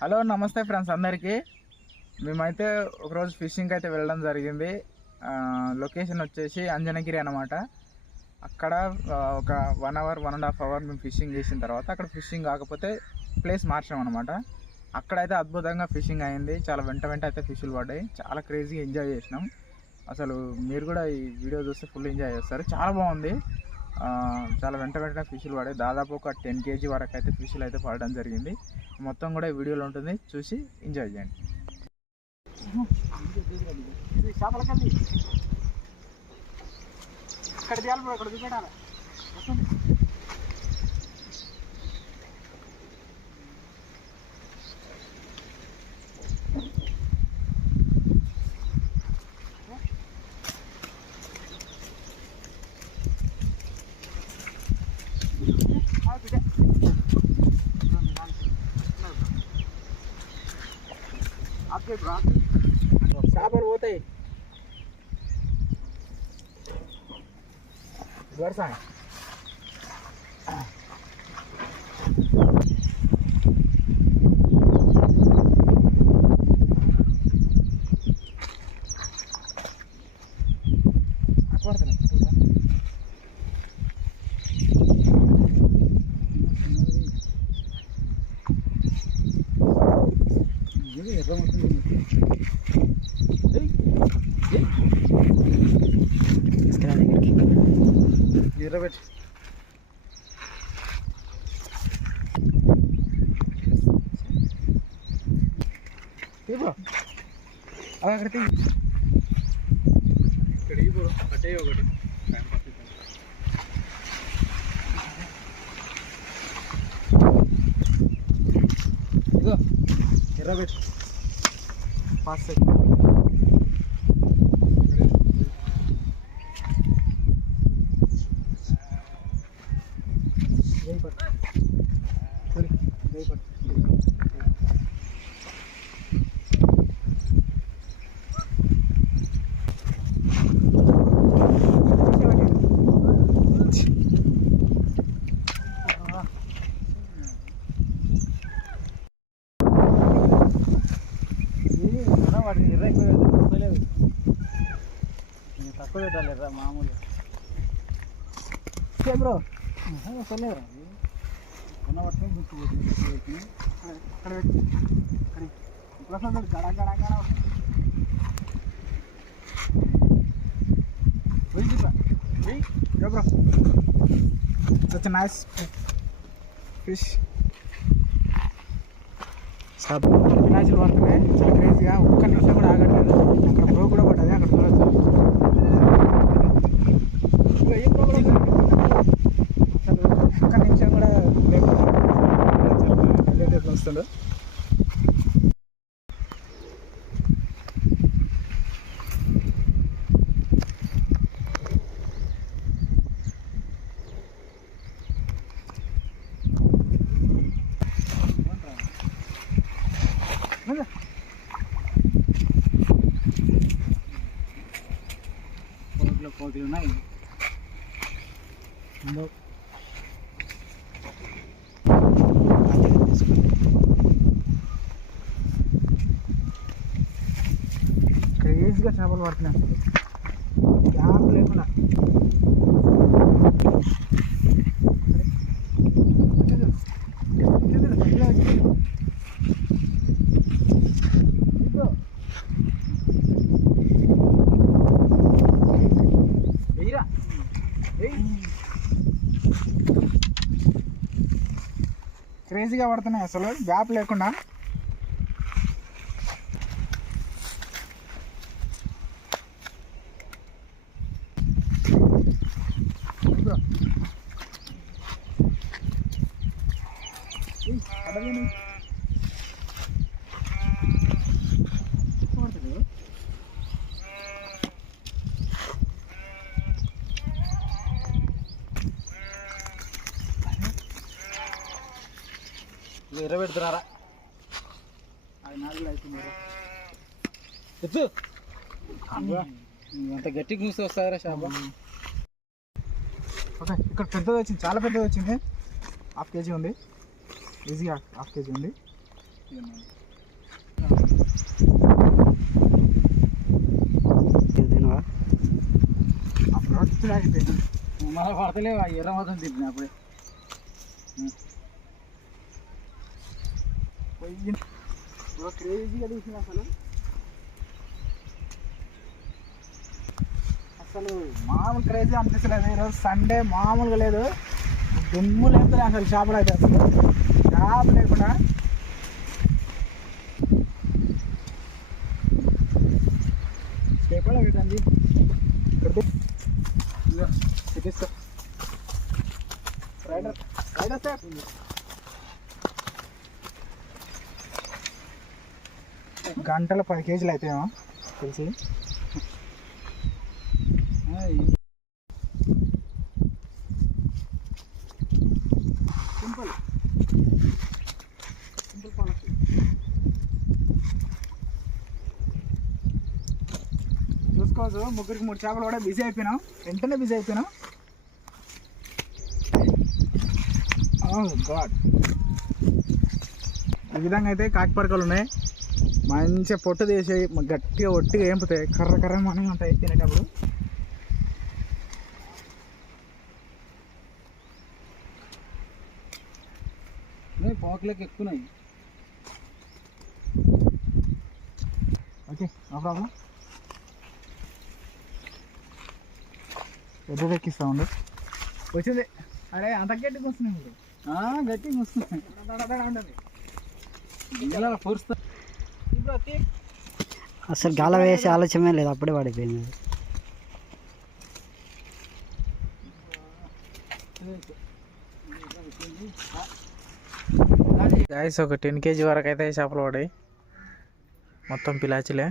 Hello నమస్తే friends అందరికీ. మేమైతే ఒకరోజు ఫిషింగ్కి అయితే వెళ్ళడం జరిగింది. లొకేషన్ వచ్చేసి అంజనగిరి అన్నమాట. అక్కడ ఒక 1 అవర్ 1.5 అవర్ మేము ఫిషింగ్ చేసిన తర్వాత అక్కడ ఫిషింగ్ కాకపోతే ప్లేస్ మార్చాం అనమాట. అక్కడైతే అద్భుతంగా ఫిషింగ్ అయింది. చాలా వెంట అయితే ఫిష్లు పడ్డాయి. చాలా క్రేజీ ఎంజాయ్ చేసినాం. అసలు మీరు కూడా ఈ వీడియో చూస్తే ఫుల్ ఎంజాయ్ చేస్తారు. చాలా బాగుంది. చాలా వెంటనే ఫిష్లు పడాయి. దాదాపు ఒక 10 kg వరకు అయితే ఫిష్లు అయితే పడడం జరిగింది. మొత్తం కూడా ఈ వీడియోలో ఉంటుంది, చూసి ఎంజాయ్ చేయండి. చేపలు పోతాయి వరుస. ఇరబెట్టి అక్కడ ఇక్కడ అటే ఒకటి ఇరబెట్టి పాస్ వాటిని ఎర్ర ఎక్కువ వస్తలేదు, తక్కువ పెట్టాలి ఎర్ర మామూలుగా బ్రో వస్తలేదురా. ఉన్న పట్టుకొని గుర్తుపోతుంది అక్కడ పెట్టి ఇప్పుడు గడ గడ గడ బ్రో. Such nice fish. వినాయకులు పడుతున్నాయి చాలా క్రేజీగా. ఒక్క నిమిషం కూడా ఆగట్లేదు. అక్కడ బ్రో కూడా పడ్డది, అక్కడ చూడొచ్చు. అసలు ఒక్క నిమిషం కూడా లేకుండా వస్తుండు. కోతులు ఉన్నాయి. క్రేజీగా చేపలు పడుతున్నాయి గ్యాప్ లేకుండా. క్రేజీగా పడుతున్నాయి అసలు గ్యాప్ లేకుండా. ఎర్రబెడుతున్నారా? అది నాలుగు అవుతుంది. ఎత్తు అంత గట్టిగా మూస్తే వస్తారా చేప. ఓకే, ఇక్కడ పెద్దది వచ్చింది, చాలా పెద్దది వచ్చింది. 1/2 kg ఉంది, ఈజీగా 1/2 kg ఉంది. అప్పుడు వచ్చింది మళ్ళీ పడతలేవు ఎర్ర మొత్తం తిప్పిన అప్పుడే క్రేజీగా తీసిన అసలు మామూలు క్రేజీ అనిపిస్తలేదు. ఈరోజు సండే మామూలుగా లేదు, దుమ్ము లేకపోతే అసలు చేపలు అయితే అసలు చేప లేకుండా చేపలు పెట్టండి చూపిస్తా. రైడర్ రైడర్ సార్ గంటలో 10 కేజీలు అవుతాయేమో తెలిసి. Simple simple policy. చూసుకోవచ్చు, 3 చేపలు కూడా బిజీ అయిపోయినాం, వెంటనే బిజీ అయిపోయినాం. గాడ్, ఈ విధంగా అయితే కాకిపరకలు ఉన్నాయి. మంచిగా పొట్టు తీసి గట్టిగా ఒట్టిగా ఏంపుతాయి, కర్ర కర్ర మనం ఉంటాయి తినేటప్పుడు. పోకలకి ఎక్కున్నాయి. Okay, no problem. పెద్ద ఎక్కిస్తా ఉండు. వచ్చింది. అరే అంత గట్టిగా వస్తున్నాయి, గట్టిగా వస్తున్నాయి. అసలు గాల వేసే ఆలోచనే లేదు, అప్పుడే పడిపోయింది. గాయస్ ఒక 10 కేజీ వరకు అయితే చేపలు పడాయి, మొత్తం పిలాచిలే.